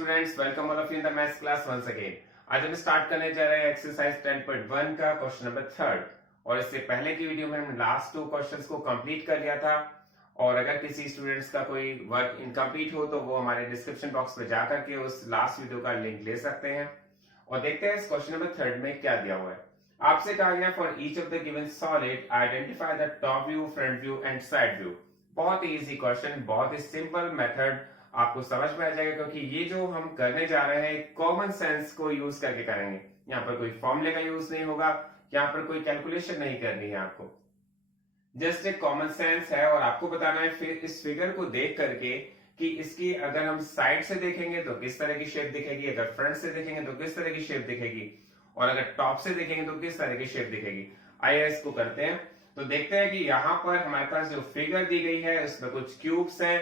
Students, welcome all of you in the maths class once again. आज हम start करने जा रहे हैं एक्सरसाइज 10.1 का क्वेश्चन नंबर 3। और इससे पहले की वीडियो में हम लास्ट 2 क्वेश्चंस को कंप्लीट कर लिया था। और अगर किसी स्टूडेंट्स का कोई वर्क इनकम्प्लीट हो तो वो हमारे डिस्क्रिप्शन बॉक्स में जाकर के उस लास्ट वीडियो का लिंक ले सकते हैं। और देखते हैं इस क्वेश्चन नंबर 3 में क्या दिया हुआ है। आपसे कहा गया for each of the given solid identify the top view, front view and side view. बहुत ही इजी क्वेश्चन, बहुत ही सिंपल मेथड, आपको समझ में आ जाएगा क्योंकि ये जो हम करने जा रहे हैं कॉमन सेंस को यूज करके करेंगे। यहाँ पर कोई फॉर्मूले का यूज नहीं होगा, यहाँ पर कोई कैलकुलेशन नहीं करनी है आपको, जस्ट एक कॉमन सेंस है। और आपको बताना है फिर इस फिगर को देख करके कि इसकी अगर हम साइड से देखेंगे तो किस तरह की शेप दिखेगी, अगर फ्रंट से देखेंगे तो किस तरह की शेप दिखेगी, और अगर टॉप से देखेंगे तो किस तरह की शेप दिखेगी। आइए इसको करते हैं। तो देखते हैं कि यहाँ पर हमारे पास जो फिगर दी गई है उसमें कुछ क्यूब्स हैं।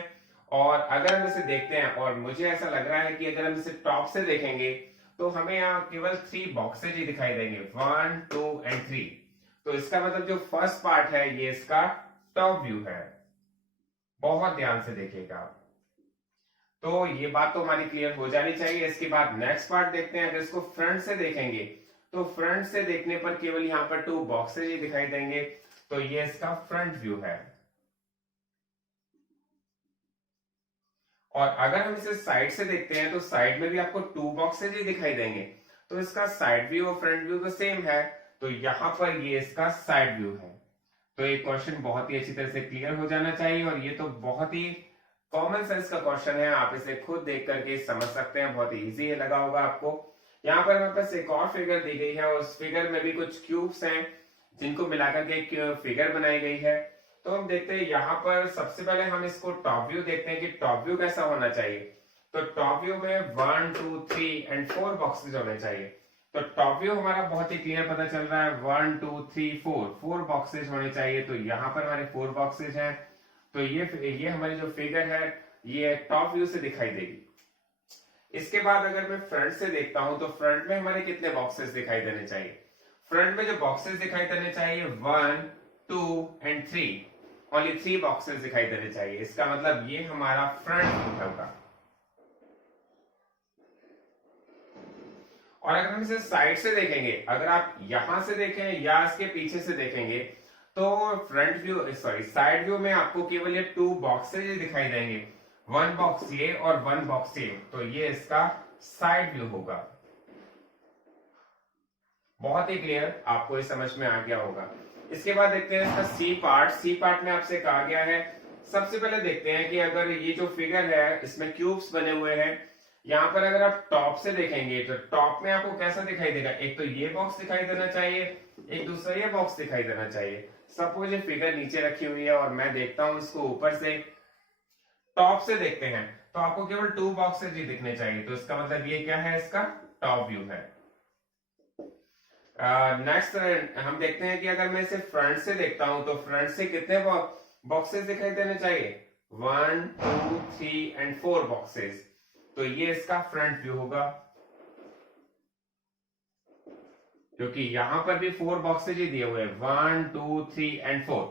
और अगर हम इसे देखते हैं, और मुझे ऐसा लग रहा है कि अगर हम इसे टॉप से देखेंगे तो हमें यहाँ केवल 3 बॉक्सेज ही दिखाई देंगे, 1, 2 एंड 3। तो इसका मतलब जो फर्स्ट पार्ट है ये इसका टॉप व्यू है। बहुत ध्यान से देखिएगा आप। तो ये बात तो हमारी क्लियर हो जानी चाहिए। इसके बाद नेक्स्ट पार्ट देखते हैं। अगर इसको फ्रंट से देखेंगे तो फ्रंट से देखने पर केवल यहाँ पर 2 बॉक्सेज ही दिखाई देंगे। तो ये इसका फ्रंट व्यू है। और अगर हम इसे साइड से देखते हैं तो साइड में भी आपको 2 बॉक्सेज ही दिखाई देंगे। तो इसका साइड व्यू और फ्रंट व्यू तो सेम है। तो यहां पर ये इसका साइड व्यू है। तो ये क्वेश्चन बहुत ही अच्छी तरह से क्लियर हो जाना चाहिए। और ये तो बहुत ही कॉमन सेंस का क्वेश्चन है, आप इसे खुद देख करके समझ सकते हैं। बहुत ही इजी लगा होगा आपको। यहाँ पर हमारे पास एक और फिगर दी गई है और उस फिगर में भी कुछ क्यूब्स हैं जिनको मिलाकर के एक फिगर बनाई गई है। तो हम देखते हैं यहाँ पर सबसे पहले हम इसको टॉप व्यू देखते हैं कि टॉप व्यू कैसा होना चाहिए। तो टॉप व्यू में 1, 2, 3 एंड 4 बॉक्सेस होने चाहिए। तो टॉप व्यू हमारा बहुत ही क्लियर पता चल रहा है, 1, 2, 3, 4 बॉक्सेस होने चाहिए। तो यहाँ पर हमारे 4 बॉक्सेस हैं। तो ये हमारी जो फिगर है ये टॉप व्यू से दिखाई देगी। इसके बाद अगर मैं फ्रंट से देखता हूं तो फ्रंट में हमारे कितने बॉक्सेस दिखाई देने चाहिए। फ्रंट में जो बॉक्सेस दिखाई देने चाहिए 1, 2 एंड 3, ओनली 3 बॉक्सेस दिखाई देने चाहिए। इसका मतलब ये हमारा फ्रंट व्यू होगा। और अगर हम इसे साइड से देखेंगे, अगर आप यहां से देखें या इसके पीछे से देखेंगे तो साइड व्यू में आपको केवल ये 2 बॉक्सेज ही दिखाई देंगे, 1 बॉक्स ये और 1 बॉक्स ये। तो ये इसका साइड व्यू होगा। बहुत ही क्लियर, आपको ये समझ में आ गया होगा। इसके बाद देखते हैं इसका सी पार्ट। सी पार्ट में आपसे कहा गया है, सबसे पहले देखते हैं कि अगर ये जो फिगर है इसमें क्यूब्स बने हुए हैं, यहाँ पर अगर आप टॉप से देखेंगे तो टॉप में आपको कैसा दिखाई देगा। एक तो ये बॉक्स दिखाई देना चाहिए, एक दूसरा ये बॉक्स दिखाई देना चाहिए। सपोज ये फिगर नीचे रखी हुई है और मैं देखता हूं इसको ऊपर से, टॉप से देखते हैं तो आपको केवल 2 बॉक्सेज ही दिखने चाहिए। तो इसका मतलब ये क्या है, इसका टॉप व्यू है। नेक्स्ट हम देखते हैं कि अगर मैं इसे फ्रंट से देखता हूं तो फ्रंट से कितने बॉक्सेस दिखाई देने चाहिए, 1, 2, 3 एंड 4 बॉक्सेस। तो ये इसका फ्रंट व्यू होगा, क्योंकि यहां पर भी 4 बॉक्सेज ही दिए हुए हैं, 1, 2, 3 एंड 4।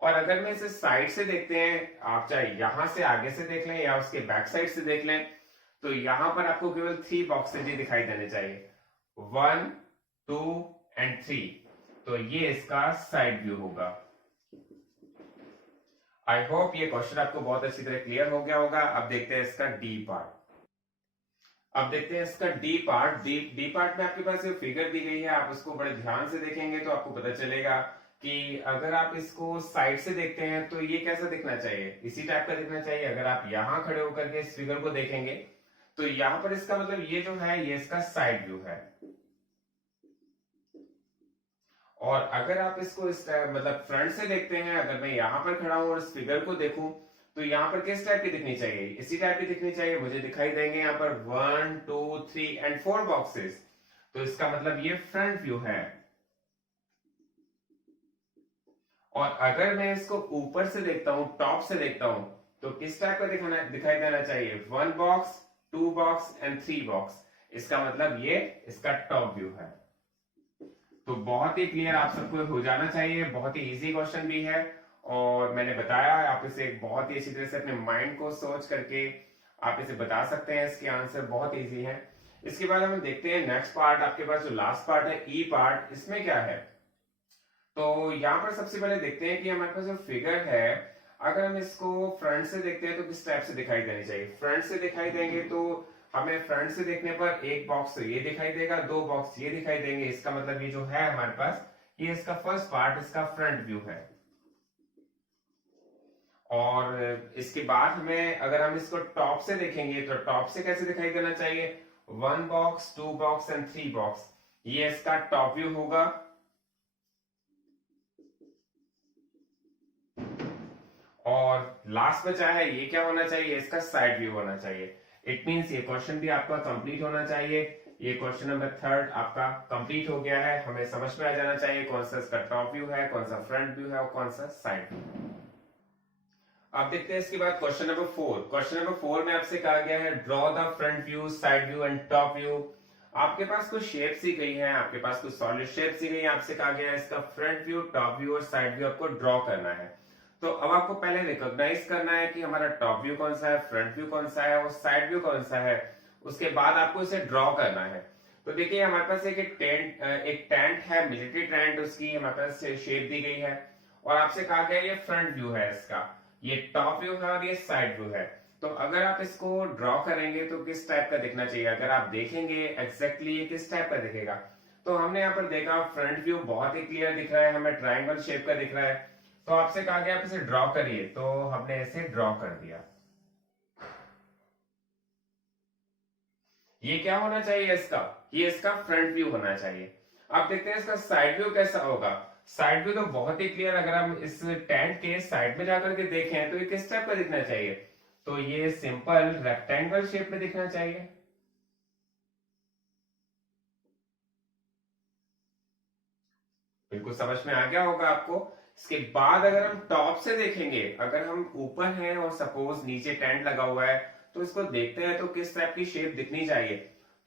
और अगर मैं इसे साइड से देखते हैं, आप चाहे यहां से आगे से देख लें या उसके बैक साइड से देख लें, तो यहां पर आपको केवल 3 बॉक्सेज ही दिखाई देने चाहिए, 1, 2 एंड 3। तो ये इसका साइड व्यू होगा। आई होप ये क्वेश्चन आपको बहुत अच्छी तरह क्लियर हो गया होगा। अब देखते हैं इसका डी पार्ट। अब देखते हैं इसका डी पार्ट। डी पार्ट में आपके पास जो फिगर दी गई है, आप उसको बड़े ध्यान से देखेंगे तो आपको पता चलेगा कि अगर आप इसको साइड से देखते हैं तो ये कैसा दिखना चाहिए, इसी टाइप का दिखना चाहिए। अगर आप यहां खड़े होकर के इस फिगर को देखेंगे तो यहां पर इसका मतलब ये जो है ये इसका साइड व्यू है। और अगर आप इसको इस मतलब फ्रंट से देखते हैं, अगर मैं यहां पर खड़ा हूं और इस फिगर को देखूं तो यहां पर किस टाइप की दिखनी चाहिए, इसी टाइप की दिखनी चाहिए। मुझे दिखाई देंगे यहाँ पर 1, 2, 3 एंड 4 बॉक्सेस। तो इसका मतलब ये फ्रंट व्यू है। और अगर मैं इसको ऊपर से देखता हूं, टॉप से देखता हूं, तो किस टाइप का दिखाई देना चाहिए, 1 बॉक्स, 2 बॉक्स एंड 3 बॉक्स। इसका मतलब ये इसका टॉप व्यू है। तो बहुत ही क्लियर आप सबको हो जाना चाहिए। बहुत ही इजी क्वेश्चन भी है और मैंने बताया आप इसे बहुत ही अच्छी तरह से अपने माइंड को सोच करके आप इसे बता सकते हैं, इसके आंसर बहुत इजी है। इसके बाद हम देखते हैं नेक्स्ट पार्ट, आपके पास जो लास्ट पार्ट है ई पार्ट, इसमें क्या है। तो यहाँ पर सबसे पहले देखते हैं कि हमारे पास जो फिगर है, अगर हम इसको फ्रंट से देखते हैं तो किस टाइप से दिखाई देनी चाहिए। फ्रंट से दिखाई देंगे तो हमें फ्रंट से देखने पर एक बॉक्स ये दिखाई देगा, दो बॉक्स ये दिखाई देंगे। इसका मतलब ये जो है हमारे पास, ये इसका फर्स्ट पार्ट, इसका फ्रंट व्यू है। और इसके बाद हमें, अगर हम इसको टॉप से देखेंगे तो टॉप से कैसे दिखाई देना चाहिए, one box, two box and three box, ये इसका टॉप व्यू होगा। और लास्ट बचा है, ये क्या होना चाहिए, इसका साइड व्यू होना चाहिए। इट मींस ये क्वेश्चन भी आपका कंप्लीट होना चाहिए। ये क्वेश्चन नंबर 3 आपका कंप्लीट हो गया है। हमें समझ में आ जाना चाहिए कौन सा इसका टॉप व्यू है, कौन सा फ्रंट व्यू है और कौन सा साइड व्यू। अब देखते हैं इसके बाद क्वेश्चन नंबर 4। क्वेश्चन नंबर 4 में आपसे कहा गया है draw the front view, side view and top view. आपके पास कुछ शेप्स दी गई हैं, आपके पास कुछ सॉलिड शेप्स दी गई हैं। आपसे कहा गया है इसका फ्रंट व्यू, टॉप व्यू और साइड व्यू आपको ड्रॉ करना है। तो अब आपको पहले रिकॉग्नाइज करना है कि हमारा टॉप व्यू कौन सा है, फ्रंट व्यू कौन सा है और साइड व्यू कौन सा है। उसके बाद आपको इसे ड्रॉ करना है। तो देखिए हमारे पास एक टेंट है, मिलिट्री टेंट, उसकी हमारे पास शेप दी गई है। और आपसे कहा गया ये फ्रंट व्यू है इसका, ये टॉप व्यू है और ये साइड व्यू है। तो अगर आप इसको ड्रॉ करेंगे तो किस टाइप का दिखना चाहिए, अगर आप देखेंगे एग्जैक्टली ये किस टाइप का दिखेगा। तो हमने यहाँ पर देखा फ्रंट व्यू बहुत ही क्लियर दिख रहा है, हमें ट्राइंगल शेप का दिख रहा है। तो आपसे कहा गया आप इसे ड्रॉ करिए, तो हमने इसे ड्रॉ कर दिया। ये क्या होना चाहिए इसका, ये इसका फ्रंट व्यू होना चाहिए। अब देखते हैं इसका साइड व्यू कैसा होगा। साइड व्यू तो बहुत ही क्लियर, अगर हम इस टेंट के साइड में जाकर के देखें तो ये किस टाइप का दिखना चाहिए, तो ये सिंपल रेक्टेंगल शेप में दिखना चाहिए। बिल्कुल समझ में आ गया होगा आपको। इसके बाद अगर हम टॉप से देखेंगे, अगर हम ऊपर हैं और सपोज नीचे टेंट लगा हुआ है, तो इसको देखते हैं तो किस टाइप की शेप दिखनी चाहिए।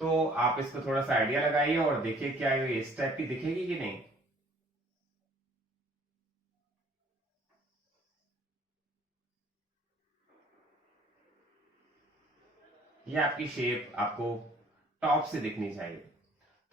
तो आप इसको थोड़ा सा आइडिया लगाइए और देखिए क्या ये इस टाइप की दिखेगी कि नहीं। ये आपकी शेप आपको टॉप से दिखनी चाहिए।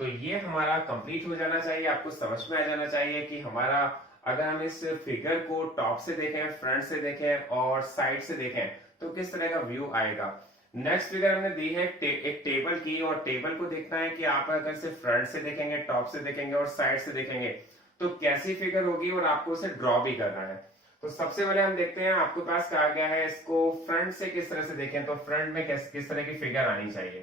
तो ये हमारा कंप्लीट हो जाना चाहिए, आपको समझ में आ जाना चाहिए कि हमारा, अगर हम इस फिगर को टॉप से देखें, फ्रंट से देखें और साइड से देखें तो किस तरह का व्यू आएगा। नेक्स्ट फिगर हमने दी है एक टेबल की, और टेबल को देखना है कि आप अगर से फ्रंट से देखेंगे, टॉप से देखेंगे और साइड से देखेंगे तो कैसी फिगर होगी, और आपको उसे ड्रॉ भी करना है। तो सबसे पहले हम देखते हैं, आपके पास कहा गया है इसको फ्रंट से किस तरह से देखें, तो फ्रंट में किस तरह की फिगर आनी चाहिए।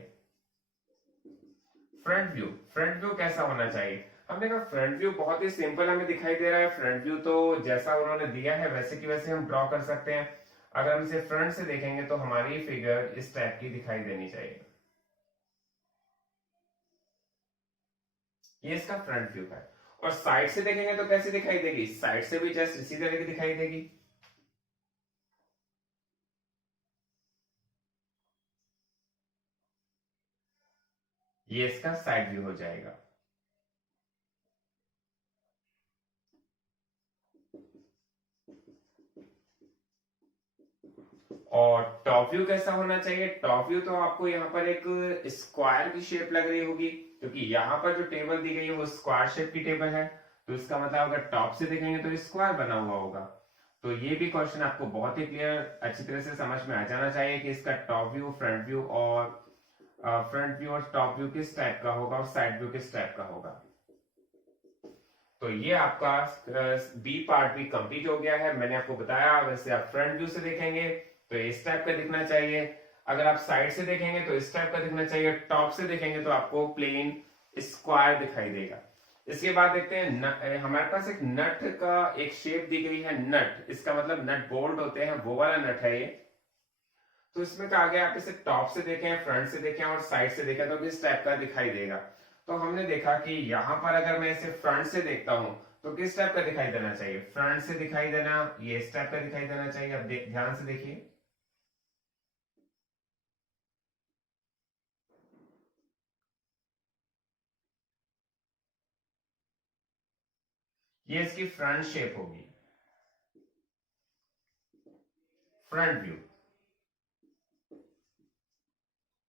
फ्रंट व्यू, फ्रंट व्यू कैसा होना चाहिए। हमने कहा फ्रंट व्यू बहुत ही सिंपल हमें दिखाई दे रहा है। फ्रंट व्यू तो जैसा उन्होंने दिया है वैसे की वैसे हम ड्रॉ कर सकते हैं। अगर हम इसे फ्रंट से देखेंगे तो हमारी फिगर इस टाइप की दिखाई देनी चाहिए। ये इसका फ्रंट व्यू है। और साइड से देखेंगे तो कैसी दिखाई देगी, साइड से भी जस्ट इसी तरह की दिखाई देगी। ये इसका साइड व्यू हो जाएगा। और टॉप व्यू कैसा होना चाहिए, टॉप व्यू तो आपको यहाँ पर एक स्क्वायर की शेप लग रही होगी, क्योंकि यहाँ पर जो टेबल दी गई है वो स्क्वायर शेप की टेबल है। तो इसका मतलब अगर टॉप से देखेंगे तो स्क्वायर बना हुआ होगा। तो ये भी क्वेश्चन आपको बहुत ही क्लियर अच्छी तरह से समझ में आ जाना चाहिए कि इसका टॉप व्यू, फ्रंट व्यू और फ्रंट व्यू और टॉप व्यू किस टाइप का होगा और साइड व्यू किस टाइप का होगा। तो ये आपका बी पार्ट भी कंप्लीट हो गया है। मैंने आपको बताया वैसे आप फ्रंट व्यू से देखेंगे तो इस टाइप का दिखना चाहिए, अगर आप साइड से देखेंगे तो इस टाइप का दिखना चाहिए, टॉप से देखेंगे तो आपको प्लेन स्क्वायर दिखाई देगा। इसके बाद देखते हैं हमारे पास एक नट का एक शेप दी गई है, नट, इसका मतलब नट बोल्ट होते हैं वो वाला नट है ये। तो इसमें कहा गया आप इसे टॉप से देखें, फ्रंट से देखें और साइड से देखें तो किस टाइप का दिखाई देगा। तो हमने देखा कि यहां पर अगर मैं इसे फ्रंट से देखता हूं तो किस टाइप का दिखाई देना चाहिए, फ्रंट से दिखाई देना, ये इस टाइप का दिखाई देना चाहिए। अब ध्यान से देखिए, ये इसकी फ्रंट शेप होगी, फ्रंट व्यू।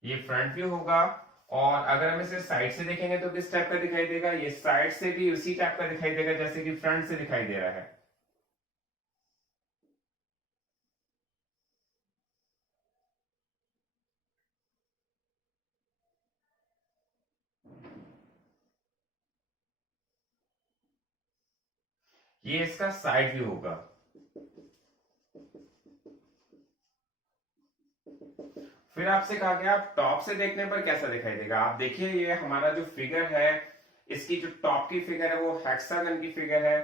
ये फ्रंट व्यू होगा। और अगर हम इसे साइड से देखेंगे तो किस टाइप का दिखाई देगा, ये साइड से भी उसी टाइप का दिखाई देगा जैसे कि फ्रंट से दिखाई दे रहा है। ये इसका साइड व्यू होगा। फिर आपसे कहा गया आप टॉप से देखने पर कैसा दिखाई देगा। आप देखिए ये हमारा जो फिगर है, इसकी जो टॉप की फिगर है वो हेक्सागन की फिगर है,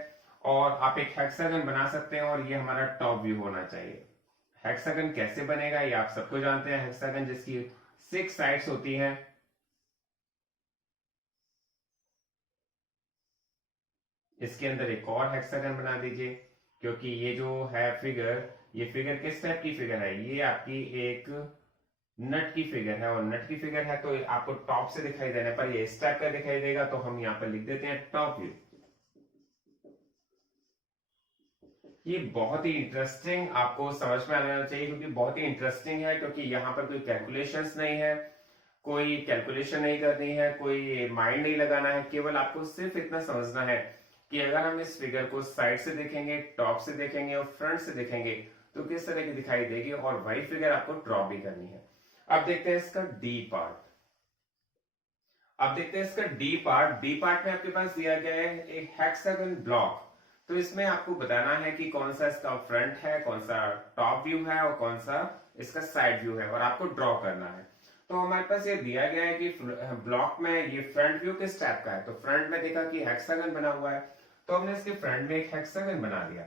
और आप एक हेक्सागन बना सकते हैं और ये हमारा टॉप व्यू होना चाहिए। हेक्सागन कैसे बनेगा ये आप सबको जानते हैं, हेक्सागन जिसकी 6 साइड्स होती हैं। इसके अंदर एक और हेक्सागन बना दीजिए, क्योंकि ये जो है फिगर, ये फिगर किस टाइप की फिगर है, ये आपकी एक नट की फिगर है, और नट की फिगर है तो आपको टॉप से दिखाई देने पर ये इस टाइप का दिखाई देगा, तो हम यहाँ पर लिख देते हैं टॉप व्यू। ये बहुत ही इंटरेस्टिंग आपको समझ में आना चाहिए, क्योंकि बहुत ही इंटरेस्टिंग है, क्योंकि यहाँ पर कोई कैलकुलेशंस नहीं है, कोई कैलकुलेशन नहीं करनी है, कोई माइंड नहीं लगाना है, केवल आपको सिर्फ इतना समझना है कि अगर हम इस फिगर को साइड से देखेंगे, टॉप से देखेंगे और फ्रंट से देखेंगे तो किस तरह की दिखाई देगी, और वही फिगर आपको ड्रॉ भी करनी है। अब देखते हैं इसका डी पार्ट। अब देखते हैं इसका डी पार्ट। डी पार्ट में आपके पास दिया गया है एक हेक्सागन ब्लॉक। तो इसमें आपको बताना है कि कौन सा इसका फ्रंट है, कौन सा टॉप व्यू है और कौन सा इसका साइड व्यू है, और आपको ड्रॉ करना है। तो हमारे पास ये दिया गया है कि ब्लॉक में ये फ्रंट व्यू किस टाइप का है। तो फ्रंट में देखा कि हेक्सागन बना हुआ है, तो हमने इसके फ्रंट में एक हेक्सागन बना दिया।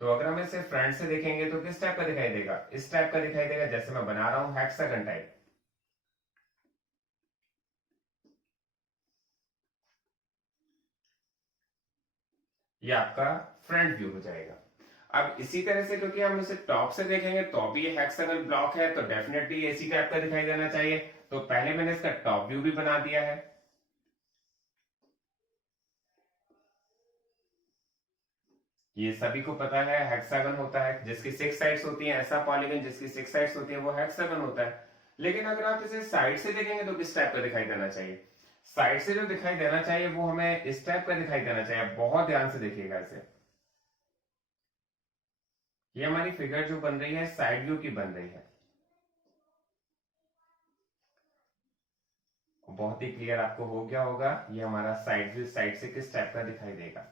तो अगर हम इसे फ्रंट से देखेंगे तो किस टाइप का दिखाई देगा, इस टाइप का दिखाई देगा जैसे मैं बना रहा हूं हेक्सागन टाइप। ये आपका फ्रंट व्यू हो जाएगा। अब इसी तरह से क्योंकि हम इसे टॉप से देखेंगे तो भी ये हेक्सागन ब्लॉक है, तो डेफिनेटली इसी टाइप का दिखाई देना चाहिए। तो पहले मैंने इसका टॉप व्यू भी बना दिया है। ये सभी को पता है हेक्सागन होता है जिसकी 6 साइड्स होती हैं, ऐसा पॉलीगन जिसकी 6 साइड्स होती हैं वो हेक्सागन होता है। लेकिन अगर आप इसे साइड से देखेंगे तो किस टाइप का दिखाई देना चाहिए, साइड से जो दिखाई देना चाहिए वो हमें इस टाइप का दिखाई देना चाहिए। बहुत ध्यान से देखिएगा इसे। ये हमारी फिगर जो बन रही है साइड व्यू की बन रही है। बहुत ही क्लियर आपको हो गया होगा ये हमारा साइड व्यू साइड से किस टाइप का दिखाई देगा।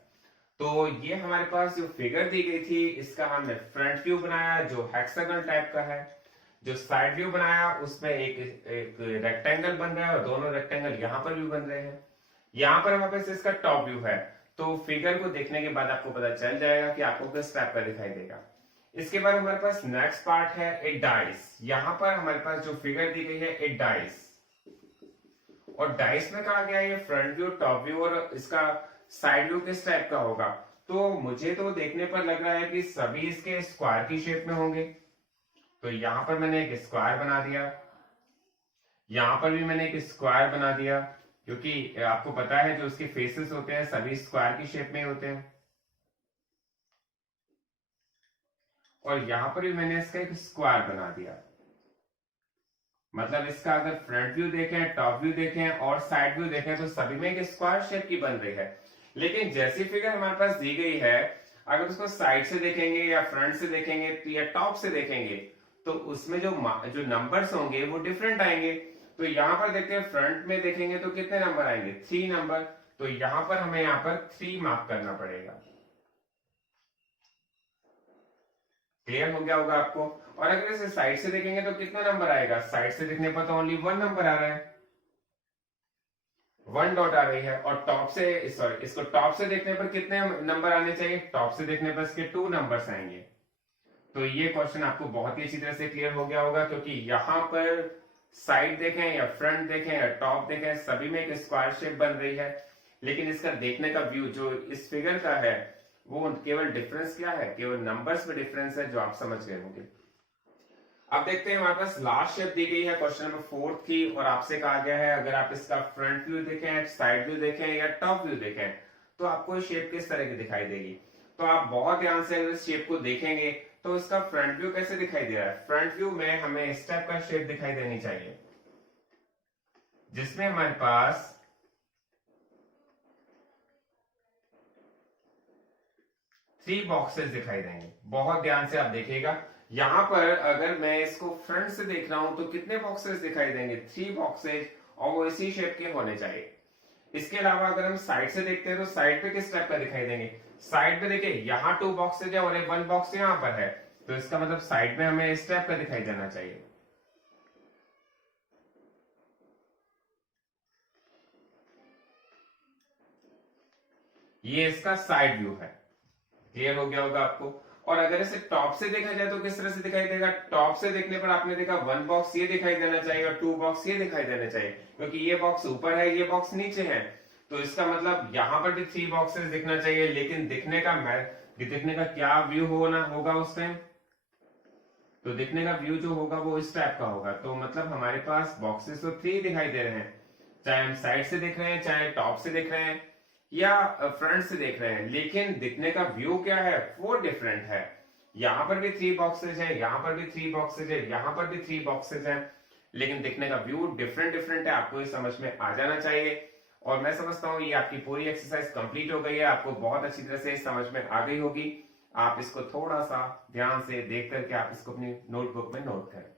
तो ये हमारे पास जो फिगर दी गई थी इसका हमने फ्रंट व्यू बनाया जो हेक्सागन टाइप का है। जो साइड व्यू बनाया उसमें एक रेक्टेंगल बन रहा है, और दोनों रेक्टेंगल यहाँ पर भी बन रहे हैं। यहाँ पर हमारे पास इसका टॉप व्यू है। तो फिगर को देखने के बाद आपको पता चल जाएगा कि आपको किस टाइप का दिखाई देगा। इसके बाद हमारे पास नेक्स्ट पार्ट है ए डाइस। यहाँ पर हमारे पास जो फिगर दी गई है ए डाइस, और डाइस में कहा गया है ये फ्रंट व्यू, टॉप व्यू और इसका साइड व्यू किस टाइप का होगा। तो मुझे तो देखने पर लग रहा है कि सभी इसके स्क्वायर की शेप में होंगे। तो यहां पर मैंने एक स्क्वायर बना दिया, यहां पर भी मैंने एक स्क्वायर बना दिया, क्योंकि आपको पता है जो उसके फेसेस होते हैं सभी स्क्वायर की शेप में होते हैं। और यहां पर भी मैंने इसका एक स्क्वायर बना दिया। मतलब इसका अगर फ्रंट व्यू देखें, टॉप व्यू देखें और साइड व्यू देखें तो सभी में एक स्क्वायर शेप की बन रही है। लेकिन जैसी फिगर हमारे पास दी गई है, अगर उसको साइड से देखेंगे या फ्रंट से देखेंगे या टॉप से देखेंगे तो उसमें जो जो नंबर्स होंगे वो डिफरेंट आएंगे। तो यहाँ पर देखते हैं फ्रंट में देखेंगे तो कितने नंबर आएंगे, 3 नंबर। तो यहाँ पर हमें यहाँ पर 3 मार्क करना पड़ेगा। क्लियर हो गया होगा आपको। और अगर इसे साइड से देखेंगे तो कितना नंबर आएगा, साइड से देखने पर तो ओनली 1 नंबर आ रहा है, 1 डॉट आ रही है। और टॉप से सॉरी इसको टॉप से देखने पर कितने नंबर आने चाहिए, टॉप से देखने पर इसके 2 नंबर्स आएंगे। तो ये क्वेश्चन आपको बहुत ही अच्छी तरह से क्लियर हो गया होगा, क्योंकि यहां पर साइड देखें या फ्रंट देखें या टॉप देखें सभी में एक स्क्वायर शेप बन रही है। लेकिन इसका देखने का व्यू जो इस फिगर का है वो केवल डिफरेंस क्या है, केवल नंबर्स में डिफरेंस है, जो आप समझ गए होंगे। अब देखते हैं हमारे पास लास्ट शेप दी गई है क्वेश्चन नंबर 4 की, और आपसे कहा गया है अगर आप इसका फ्रंट व्यू देखें, साइड व्यू देखें या टॉप व्यू देखें तो आपको शेप किस तरह की दिखाई देगी। तो आप बहुत ध्यान से इस शेप को देखेंगे तो इसका फ्रंट व्यू कैसे दिखाई दे रहा है। फ्रंट व्यू में हमें इस टाइप का शेप दिखाई देनी चाहिए। जिसमें हमारे पास 3 बॉक्सेस दिखाई देंगे। बहुत ध्यान से आप देखिएगा, यहां पर अगर मैं इसको फ्रंट से देख रहा हूं तो कितने बॉक्सेस दिखाई देंगे? 3 बॉक्सेस, और वो इसी शेप के होने चाहिए। इसके अलावा अगर हम साइड से देखते हैं तो साइड पे किस टाइप का दिखाई देंगे? साइड पे देखिए यहाँ 2 बॉक्सेज है और एक 1 बॉक्स यहाँ पर है, तो इसका मतलब साइड में हमें इस टाइप का दिखाई देना चाहिए। ये इसका साइड व्यू है। क्लियर हो गया होगा आपको। और अगर इसे टॉप से देखा जाए तो किस तरह से दिखाई देगा? टॉप से देखने पर आपने देखा 1 बॉक्स ये दिखाई देना चाहिए और 2 बॉक्स ये दिखाई देने चाहिए, क्योंकि ये बॉक्स ऊपर है, ये बॉक्स नीचे है। तो इसका मतलब यहां पर भी 3 बॉक्सेस दिखना चाहिए, लेकिन दिखने का क्या व्यू होगा उस टाइम? तो दिखने का व्यू जो होगा वो इस टाइप का होगा। तो मतलब हमारे पास बॉक्सेस तो 3 दिखाई दे रहे हैं, चाहे हम साइड से देख रहे हैं, चाहे टॉप से देख रहे हैं या फ्रंट से देख रहे हैं, लेकिन दिखने का व्यू क्या है वो डिफरेंट है। यहां पर भी 3 बॉक्सेज है, यहां पर भी 3 बॉक्सेज है, यहां पर भी 3 बॉक्सेज है, लेकिन दिखने का व्यू डिफरेंट डिफरेंट है। आपको ये समझ में आ जाना चाहिए। और मैं समझता हूँ ये आपकी पूरी एक्सरसाइज कंप्लीट हो गई है, आपको बहुत अच्छी तरह से समझ में आ गई होगी। आप इसको थोड़ा सा ध्यान से देख करके आप इसको अपनी नोटबुक में नोट करें।